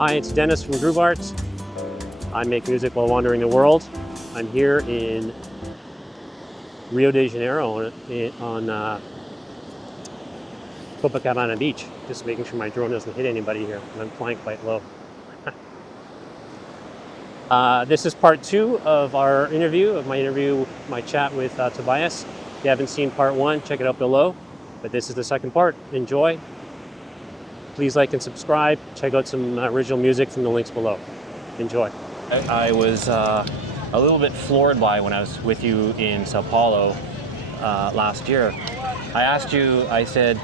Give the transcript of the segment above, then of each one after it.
Hi, it's Dennis from Groove Arts. I make music while wandering the world. I'm here in Rio de Janeiro on Copacabana Beach, just making sure my drone doesn't hit anybody here. I'm flying quite low. This is part 2 of our interview, my chat with Tobias. If you haven't seen part 1, check it out below. But this is the second part. Enjoy. Please like and subscribe. Check out some original music from the links below. Enjoy. I was a little bit floored by when I was with you in Sao Paulo last year. I asked you, I said,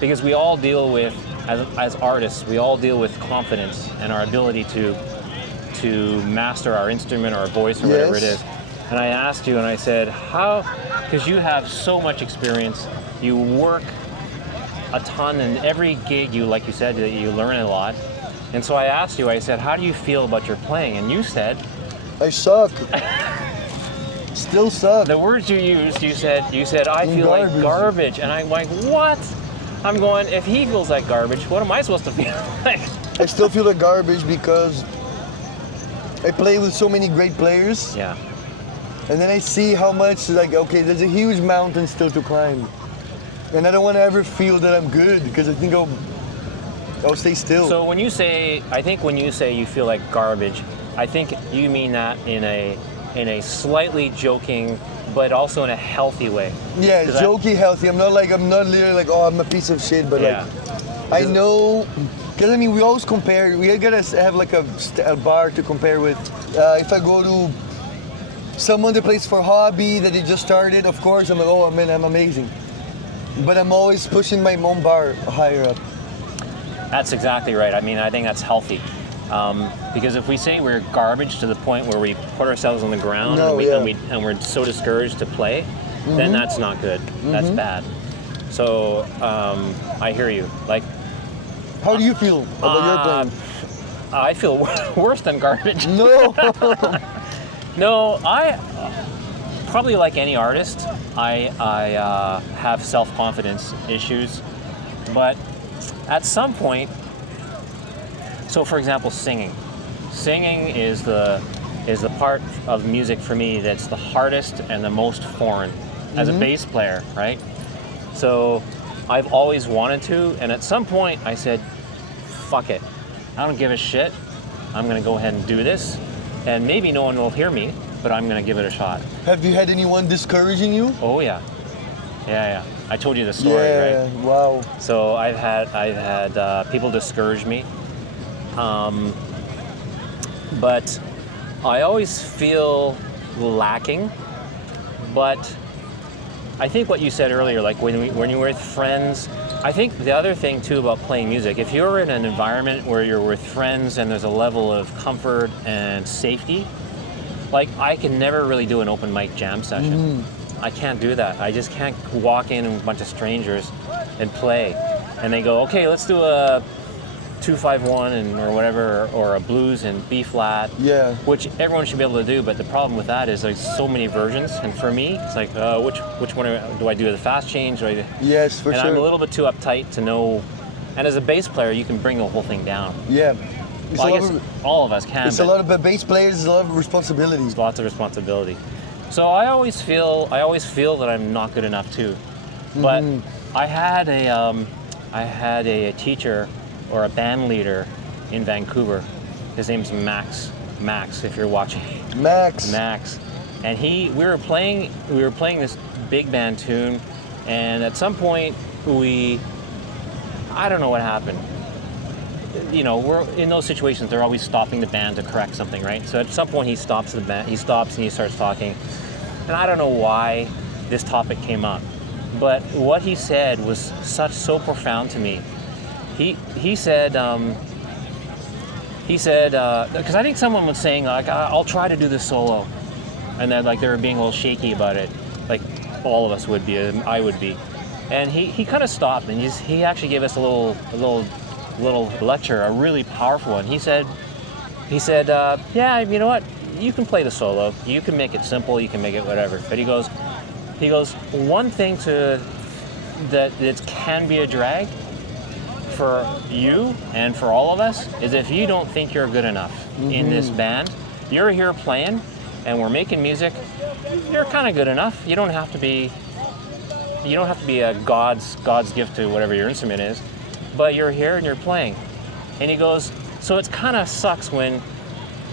because we all deal with, as artists, we all deal with confidence and our ability to master our instrument or our voice or whatever it is. And I asked you and I said, how, because you have so much experience, you work a ton, and every gig like you said, that you learn a lot. And so I asked you, I said, how do you feel about your playing? And you said, I suck. Still suck. The words you used, you said, I feel like garbage. And I'm like, what? I'm going, if he feels like garbage, what am I supposed to feel like? I still feel like garbage because I play with so many great players. Yeah. And then I see how much, like, okay, there's a huge mountain still to climb. And I don't want to ever feel that I'm good because I think I'll stay still. So when you say, I think when you say you feel like garbage, I think you mean that in a slightly joking, but also in a healthy way. Yeah, jokey, healthy. I'm not literally like, oh, I'm a piece of shit, but yeah. Like, I know, because I mean, we always compare, we gotta have like a bar to compare with. If I go to someone that plays for hobby, that they just started, of course, I'm like, oh man, I'm amazing. But I'm always pushing my own bar higher up. That's exactly right. I mean, I think that's healthy. Because if we say we're garbage to the point where we put ourselves on the ground and we're so discouraged to play, then that's not good. That's bad. So I hear you. Like, how do you feel about your playing? I feel worse than garbage. No. No, I probably like any artist. I have self-confidence issues, but at some point. So, for example, singing. Singing is the part of music for me that's the hardest and the most foreign as a bass player, right? So I've always wanted to, and at some point I said, fuck it. I don't give a shit. I'm gonna go ahead and do this, and maybe no one will hear me, but I'm gonna give it a shot. Have you had anyone discouraging you? Oh yeah. Yeah. I told you the story, right? Yeah, wow. So I've had people discourage me. But I always feel lacking. But I think what you said earlier, like when you're with friends, I think the other thing too about playing music, if you're in an environment where you're with friends and there's a level of comfort and safety, like I can never really do an open mic jam session. I can't do that. I just can't walk in with a bunch of strangers and play. And they go, okay, let's do a 2-5-1 or whatever, or a blues and B flat. Yeah. Which everyone should be able to do, but the problem with that is there's so many versions. And for me, it's like, which one do I do? The fast change? Yes, for sure. And I'm a little bit too uptight to know. And as a bass player, you can bring the whole thing down. Yeah. Well, I guess all of us can. It's a lot of bass players. It's a lot of responsibility. It's lots of responsibility. So I always feel that I'm not good enough too. But I had a teacher or a band leader in Vancouver. His name's Max. Max, if you're watching. Max. And we were playing this big band tune, and at some point I don't know what happened. You know, we're in those situations, they're always stopping the band to correct something, right? So at some point he stops the band, he stops and he starts talking. And I don't know why this topic came up, but what he said was so profound to me. He said, because I think someone was saying, like, I'll try to do this solo. And then, like, they were being a little shaky about it. Like, all of us would be, I would be. And he kind of stopped, and he actually gave us a little lecture, a really powerful one. He said, yeah, you know what? You can play the solo. You can make it simple. You can make it whatever. But he goes, one thing that it can be a drag, for you and for all of us is if you don't think you're good enough in this band, you're here playing and we're making music, you're kind of good enough. You don't have to be a God's gift to whatever your instrument is, but you're here and you're playing. And he goes, so it kind of sucks when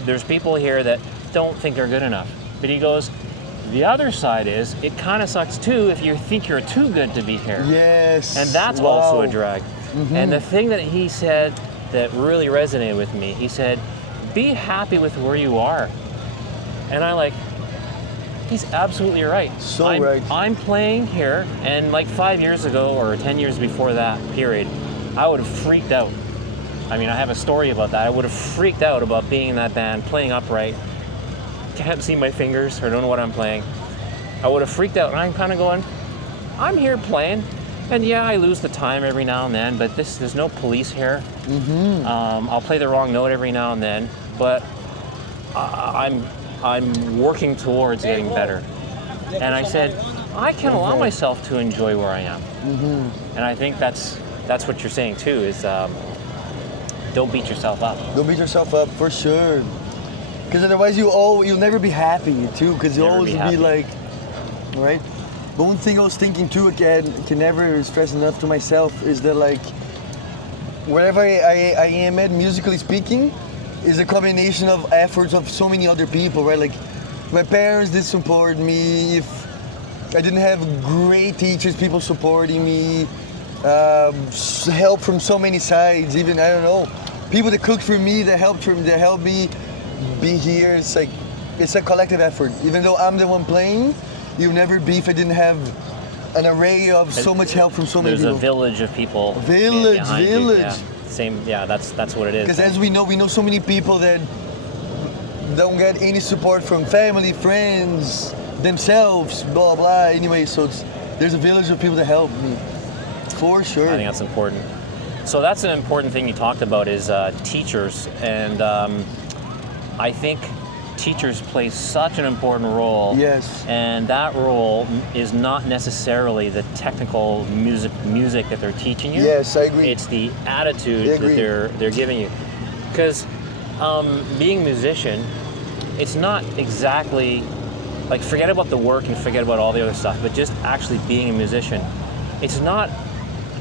there's people here that don't think they're good enough. But he goes, the other side is, it kind of sucks too if you think you're too good to be here. Yes. And that's also a drag. And the thing that he said that really resonated with me, he said, be happy with where you are. And I like, he's absolutely right. Right. I'm playing here, and like 5 years ago or 10 years before that period, I would have freaked out. I mean, I have a story about that. I would have freaked out about being in that band, playing upright, can't see my fingers or don't know what I'm playing. I would have freaked out, and I'm kind of going, I'm here playing, and yeah, I lose the time every now and then, but there's no police here. I'll play the wrong note every now and then, but I'm working towards getting better. And I said, I can allow myself to enjoy where I am. And I think that's what you're saying too, is don't beat yourself up. Don't beat yourself up, for sure. Because otherwise you'll never be happy too, because you'll always be like, right? But one thing I was thinking too, again, can never stress enough to myself, is that like, wherever I am at, musically speaking, is a combination of efforts of so many other people, right? Like, my parents did support me. If I didn't have great teachers, people supporting me, help from so many sides, even, I don't know, people that cooked for me, that helped me be here. It's like, it's a collective effort. Even though I'm the one playing, you'll never be if I didn't have an array of so much help from so many people. There's a village of people. Village. Yeah. Same, yeah, that's what it is. Because as we know so many people that don't get any support from family, friends, themselves, blah, blah. Anyway, so there's a village of people that help me, for sure. I think that's important. So that's an important thing you talked about is teachers. And I think teachers play such an important role. Yes. And that role is not necessarily the technical music that they're teaching you. Yes, I agree. It's the attitude that they're giving you. Because being a musician, it's not exactly like, forget about the work and forget about all the other stuff, but just actually being a musician, it's not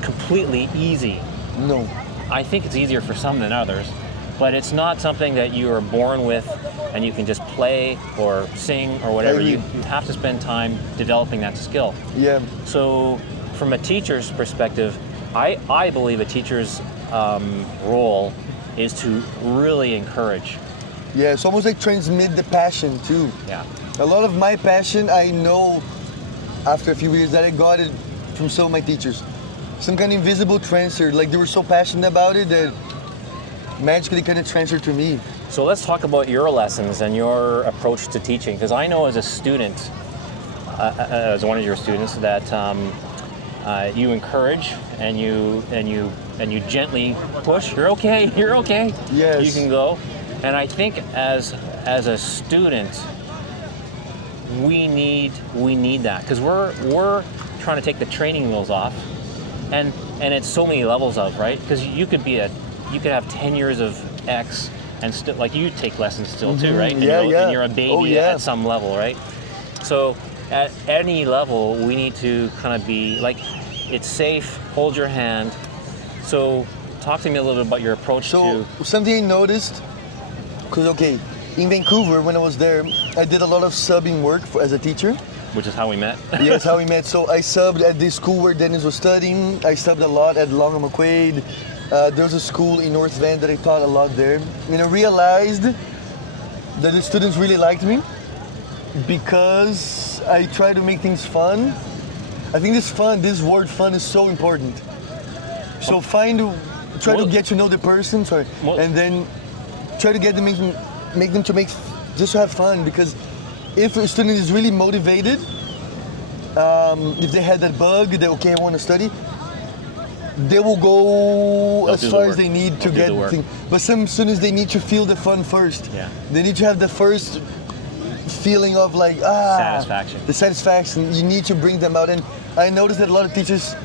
completely easy. No. I think it's easier for some than others, but it's not something that you are born with and you can just play or sing or whatever. You have to spend time developing that skill. Yeah. So from a teacher's perspective, I believe a teacher's role is to really encourage. Yeah, it's almost like transmit the passion too. Yeah. A lot of my passion, I know after a few years that I got it from some of my teachers. Some kind of invisible transfer, like they were so passionate about it that magically kind of transferred to me. So let's talk about your lessons and your approach to teaching, because I know as a student, as one of your students, that you encourage and you gently push. You're okay. You're okay. Yes. You can go. And I think as a student, we need that, because we're trying to take the training wheels off, and it's so many levels of, right? Because you could have 10 years of X and still, like, you take lessons still too, right? And and you're a baby at some level, right? So at any level, we need to kind of be like, it's safe, hold your hand. So talk to me a little bit about your approach to... So something I noticed, because in Vancouver, when I was there, I did a lot of subbing work as a teacher. Which is how we met. Yeah, that's how we met. So I subbed at the school where Dennis was studying. I subbed a lot at Long and McQuaid. There was a school in North Van that I taught a lot there. And I realized that the students really liked me because I try to make things fun. I think this word fun is so important. So try to get to know the person, and then try to get them, make them just to have fun, because if a student is really motivated, if they had that bug, that I want to study, they will go as far as they need to get things. But some students, they need to feel the fun first. Yeah. They need to have the first feeling of like, satisfaction. The satisfaction. You need to bring them out. And I noticed that a lot of teachers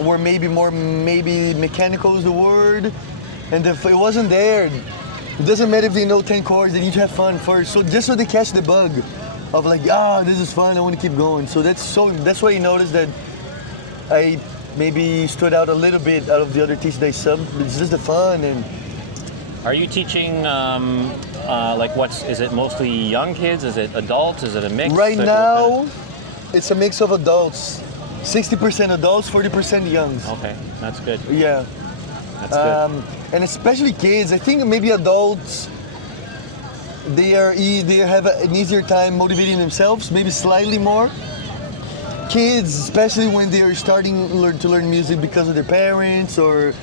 were maybe mechanical is the word, and if it wasn't there, it doesn't matter if they know 10 chords, they need to have fun first. So just so they catch the bug of like, this is fun, I want to keep going. So that's why you notice that I maybe stood out a little bit out of the other teachers they sub. It's just the fun. And are you teaching is it mostly young kids? Is it adults? Is it a mix? Right now, it's a mix of adults. 60% adults, 40% youngs. Okay, that's good. Yeah. That's good. And especially kids. I think maybe adults, they have an easier time motivating themselves, maybe slightly more. Kids, especially when they are starting to learn music because of their parents, or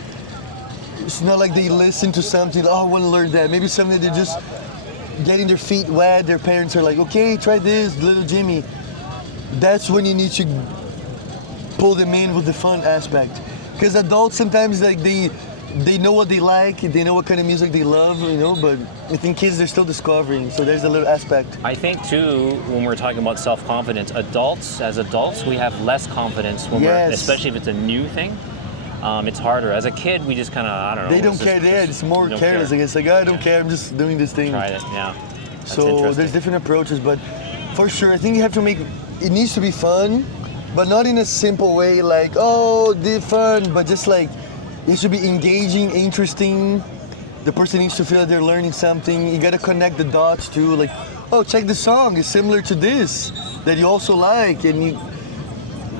it's not like they listen to something, I want to learn that. Maybe something they're just getting their feet wet, their parents are like, okay, try this, little Jimmy. That's when you need to pull them in with the fun aspect. Because adults sometimes like they know what they like, they know what kind of music they love, but I think kids, they're still discovering, so there's a little aspect. I think too, when we're talking about self-confidence, as adults, we have less confidence when especially if it's a new thing. It's harder. As a kid, we just kind of, I don't know. They don't care. It's more careless. I guess like, I don't care. I'm just doing this thing. Tried it. Yeah. So there's different approaches, but for sure, I think you have to it needs to be fun, but not in a simple way like, they're fun, but just like, it should be engaging, interesting. The person needs to feel that they're learning something. You gotta connect the dots too, like, check the song. It's similar to this that you also like, and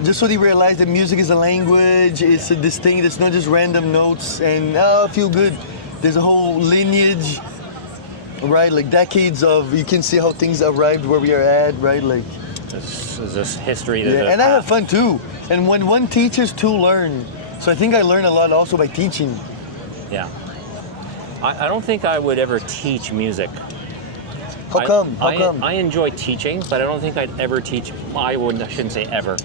just so they realize that music is a language. It's this thing that's not just random notes and I feel good. There's a whole lineage, right? Like decades of, you can see how things arrived where we are at, right? Like this history. Yeah, and I have fun too. And when one teaches, two learn. So I think I learn a lot also by teaching. Yeah. I don't think I would ever teach music. How come? I enjoy teaching, but I don't think I'd ever teach. I shouldn't say ever.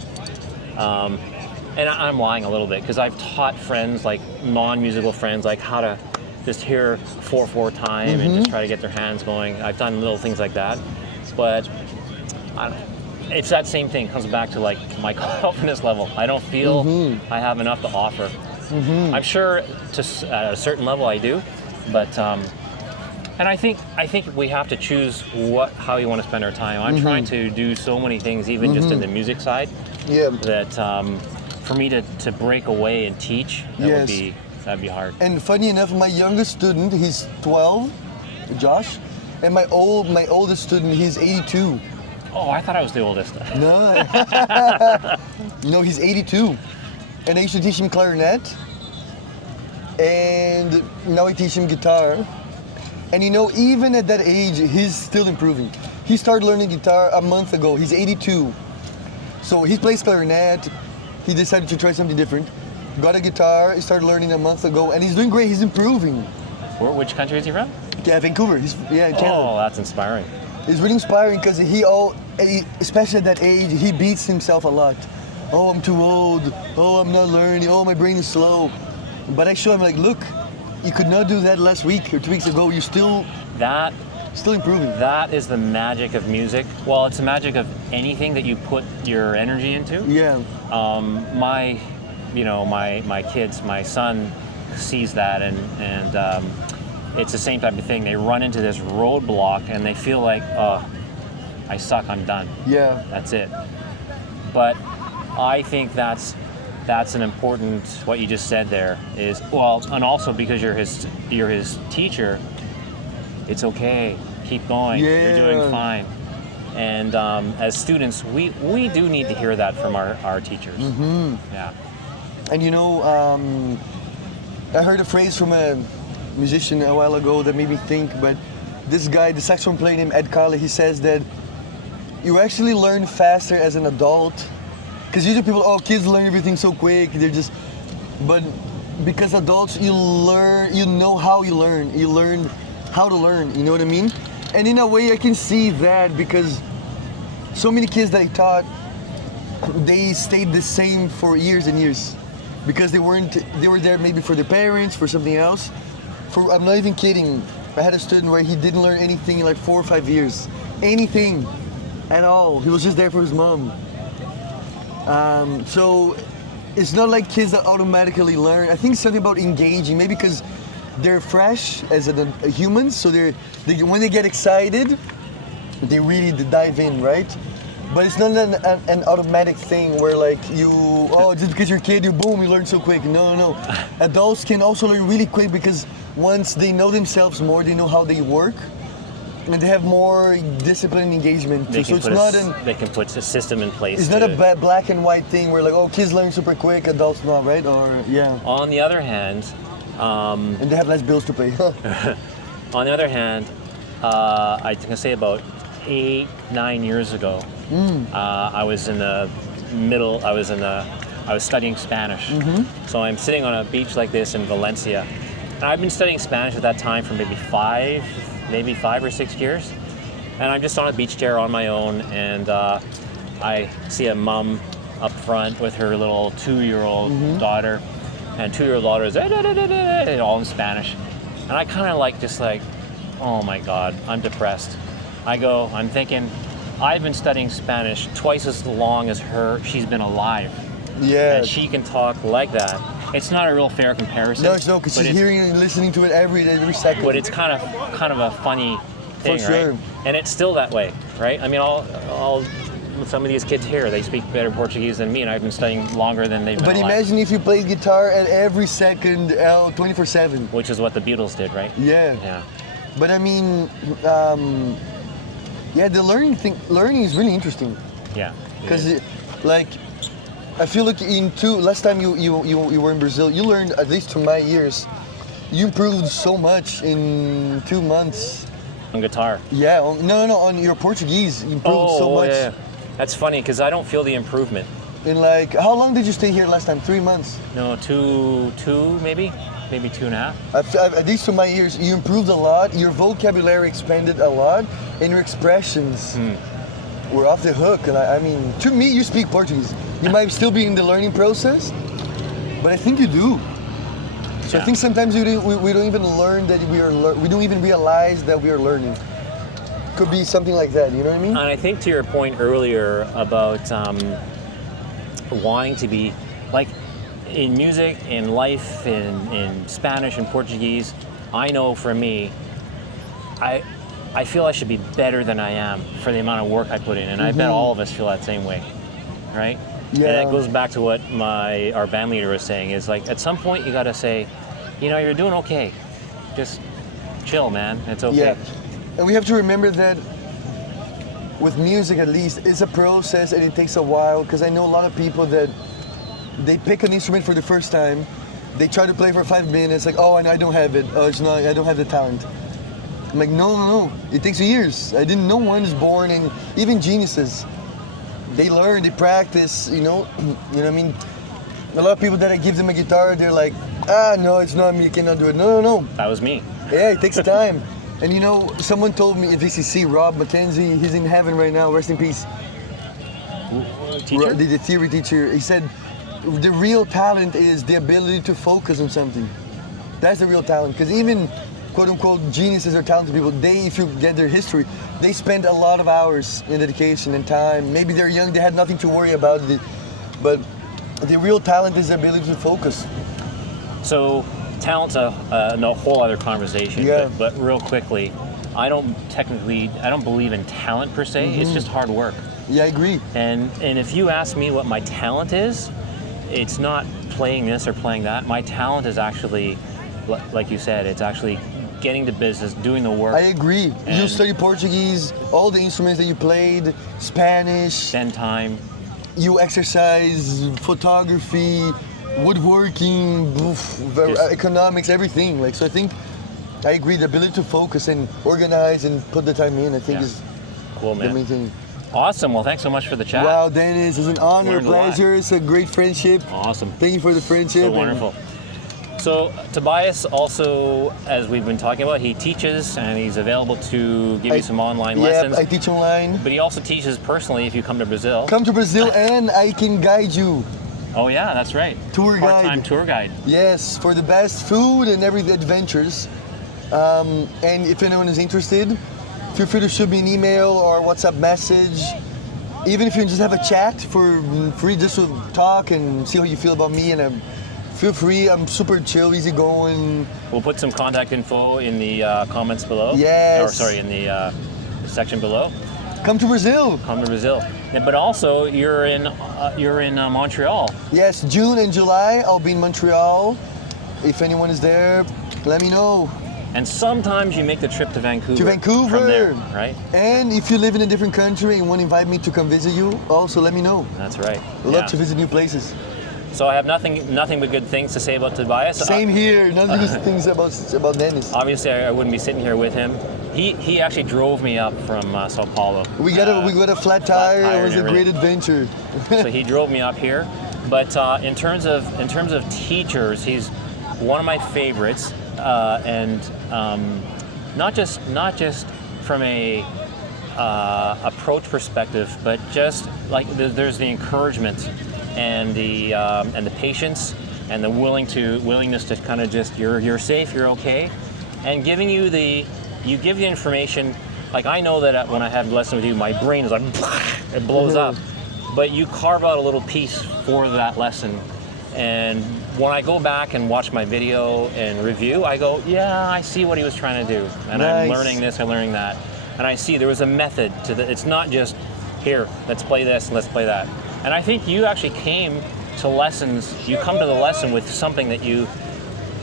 And I'm lying a little bit because I've taught friends, like non-musical friends, like how to just hear 4/4 time and just try to get their hands going. I've done little things like that, but it's that same thing. It comes back to like my confidence level. I don't feel I have enough to offer. I'm sure at a certain level I do, but and I think we have to choose how you want to spend our time. I'm trying to do so many things, even just in the music side. Yeah. That for me to break away and teach, that'd be hard. And funny enough, my youngest student, he's 12, Josh, and my oldest student, he's 82. Oh, I thought I was the oldest. No. No, he's 82. And I used to teach him clarinet. And now I teach him guitar. And even at that age, he's still improving. He started learning guitar a month ago. He's 82. So he plays clarinet. He decided to try something different. Got a guitar. He started learning a month ago. And he's doing great. He's improving. Which country is he from? Yeah, Vancouver. He's Canada. Oh, that's inspiring. It's really inspiring because especially at that age, he beats himself a lot. Oh, I'm too old. Oh, I'm not learning. Oh, my brain is slow. But I show him like, look, you could not do that last week or 2 weeks ago. You're still improving. That is the magic of music. Well, it's the magic of anything that you put your energy into. Yeah. My kids, my son sees that and it's the same type of thing. They run into this roadblock and they feel like, I suck, I'm done. Yeah. That's it. But I think that's an important, what you just said there is, and also because you're his teacher, it's okay, keep going, you're doing fine. And as students, we do need to hear that from our teachers. Yeah. And I heard a phrase from a musician a while ago that made me think, but this guy, the saxophone player named Ed Carley, he says that you actually learn faster as an adult. Because usually people, kids learn everything so quick, but because adults, you know how you learn. You learn how to learn, you know what I mean? And in a way I can see that because so many kids that I taught, they stayed the same for years and years. Because they were there maybe for their parents, for something else. I'm not even kidding. I had a student where he didn't learn anything in like 4 or 5 years. Anything at all. He was just there for his mom. So it's not like kids that automatically learn. I think it's something about engaging, maybe because they're fresh as humans, so they when they get excited, they really dive in, right? But it's not an automatic thing where like just because you're a kid, you learn so quick. No, no, no. Adults can also learn really quick because once they know themselves more, they know how they work, and they have more discipline and engagement. They so can they can put a system in place. It's not a black and white thing where like, kids learn super quick, adults not, right? Or yeah. On the other hand, and they have less bills to pay. on the other hand, I can say about 8-9 years ago, I was in the middle. I was studying Spanish. So I'm sitting on a beach like this in Valencia. And I've been studying Spanish at that time for maybe 5 or 6 years. And I'm just on a beach chair on my own, and I see a mom up front with her little 2-year-old daughter, and 2-year-old daughter is all in Spanish. And I kind of just oh my God, I'm depressed. I'm thinking, I've been studying Spanish twice as long as her. She's been alive. Yeah. And she can talk like that. It's not a real fair comparison. No, it's not, because she's hearing and listening to it every second. But it's kind of a funny thing, for sure. Right? And it's still that way, right? I mean, some of these kids here, they speak better Portuguese than me, and I've been studying longer than they've been alive. But imagine if you played guitar at every second, 24/7. Which is what the Beatles did, right? Yeah. Yeah. But I mean, the learning is really interesting. Yeah. Because I feel like last time you were in Brazil, you learned, at least to my years, you improved so much in 2 months. On guitar. Yeah, on your Portuguese, you improved so much. Yeah. That's funny because I don't feel the improvement. In how long did you stay here last time? 3 months? No, two maybe 2.5. At least to my ears, you improved a lot. Your vocabulary expanded a lot, and your expressions were off the hook. And I mean, to me, you speak Portuguese. You might still be in the learning process, but I think you do. So I think sometimes we don't even learn that we don't even realize that we are learning. Could be something like that. You know what I mean? And I think to your point earlier about wanting to be in music, in life, in Spanish and Portuguese, I know for me, I feel I should be better than I am for the amount of work I put in, and I bet all of us feel that same way, right? Yeah. And that goes back to what our band leader was saying, is at some point you got to say, you're doing okay, just chill, man, it's okay. Yeah, and we have to remember that with music, at least, it's a process and it takes a while, because I know a lot of people that they pick an instrument for the first time, they try to play for 5 minutes, I don't have it, it's not, I don't have the talent. I'm like, no, it takes years. I didn't know one is born, and even geniuses, they learn, they practice, you know what I mean? A lot of people that I give them a guitar, they're like, no, it's not me, you cannot do it. No. That was me. Yeah, it takes time. And someone told me at VCC, Rob McKenzie, he's in heaven right now, rest in peace. Teacher? The theory teacher, he said, the real talent is the ability to focus on something. That's the real talent, because even quote-unquote geniuses or talented people, if you get their history, they spend a lot of hours in dedication and time. Maybe they're young, they had nothing to worry about, but the real talent is the ability to focus. So talent's a whole other conversation, but real quickly, I don't believe in talent per se, it's just hard work. Yeah, I agree. And if you ask me what my talent is, it's not playing this or playing that. My talent is actually, like you said, it's actually getting to business, doing the work. I agree. You study Portuguese, all the instruments that you played, Spanish. Spend time. You exercise, photography, woodworking, economics, everything. So I think I agree. The ability to focus and organize and put the time in, I think is cool, man. The main thing. Awesome. Well, thanks so much for the chat. Wow, Dennis, it's an honor, a pleasure. It's a great friendship. Awesome. Thank you for the friendship. So wonderful. So Tobias also, as we've been talking about, he teaches and he's available to give you some online lessons. Yeah, I teach online. But he also teaches personally if you come to Brazil. Come to Brazil and I can guide you. Oh yeah, that's right. Tour guide. Part-time tour guide. Yes, for the best food and every adventures. And if anyone is interested, feel free to shoot me an email or WhatsApp message. even if you just have a chat for free, just to talk and see how you feel about me, and feel free. I'm super chill, easy going. We'll put some contact info in the comments below. Yes. Or sorry, in the section below. Come to Brazil. Come to Brazil. Yeah, but also, you're in Montreal. Yes, June and July, I'll be in Montreal. If anyone is there, let me know. And sometimes you make the trip to Vancouver. To Vancouver. From there, right? And if you live in a different country and want to invite me to come visit you, also let me know. That's right. Love to visit new places. So I have nothing but good things to say about Tobias. Same here. Nothing but things about Dennis. Obviously, I wouldn't be sitting here with him. He actually drove me up from Sao Paulo. We got a flat tire. It was a great adventure. So he drove me up here. But in terms of teachers, he's one of my favorites, and not just from a approach perspective, but just like there's the encouragement and the patience and the willingness to kind of just you're safe, you're okay, and giving you the information. Like, I know that when I have a lesson with you, my brain is like it blows up, but you carve out a little piece for that lesson. And when I go back and watch my video and review, I go, yeah, I see what he was trying to do, and nice. I'm learning this, I'm learning that, and I see there was a method to the. It's not just here, let's play this and let's play that. And I think you actually came to lessons. You come to the lesson with something that you.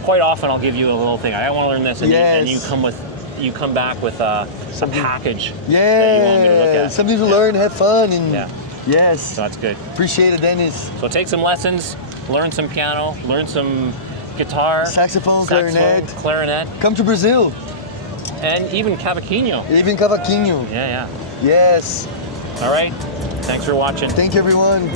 Quite often, I'll give you a little thing. I want to learn this, and, yes. you come back with a package yeah, that you want me to look at. Something to learn, have fun, and yes. So that's good. Appreciate it, Dennis. So take some lessons, learn some piano, learn some guitar, saxophone, clarinet. Come to Brazil. And even cavaquinho. Even cavaquinho. Yeah. Yes. All right. Thanks for watching. Thank you, everyone.